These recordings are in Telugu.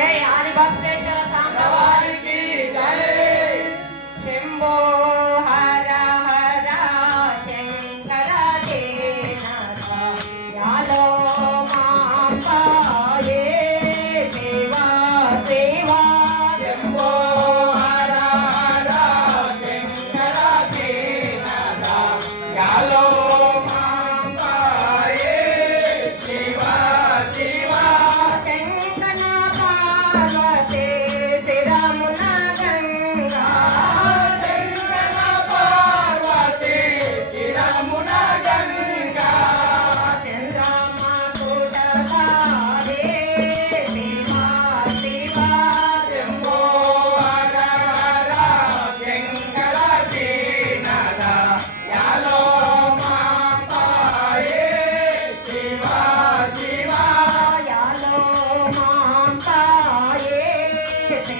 జై ఆది బసవేశ్వర సాంబవారికి శంభో హర హర శంకర జయనాథ యాలో మాంబాయే దేవా దేవా. శంభో హర హర శంకర జయనాథ Agora.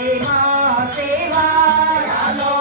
మాంబాయే దేవా దేవా యాలో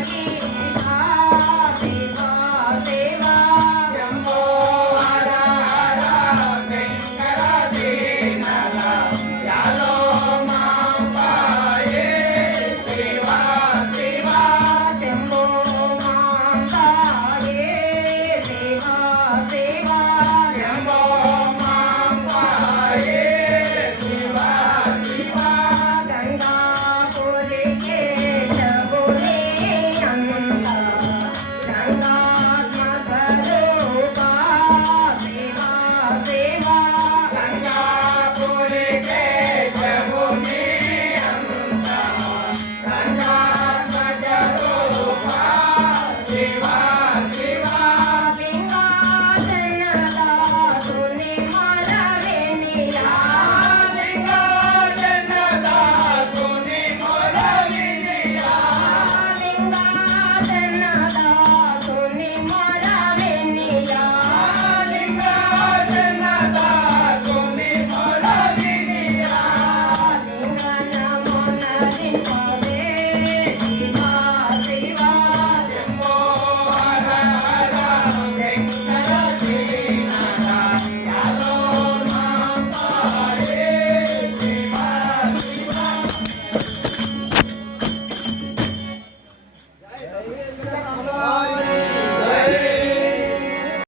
Thank you.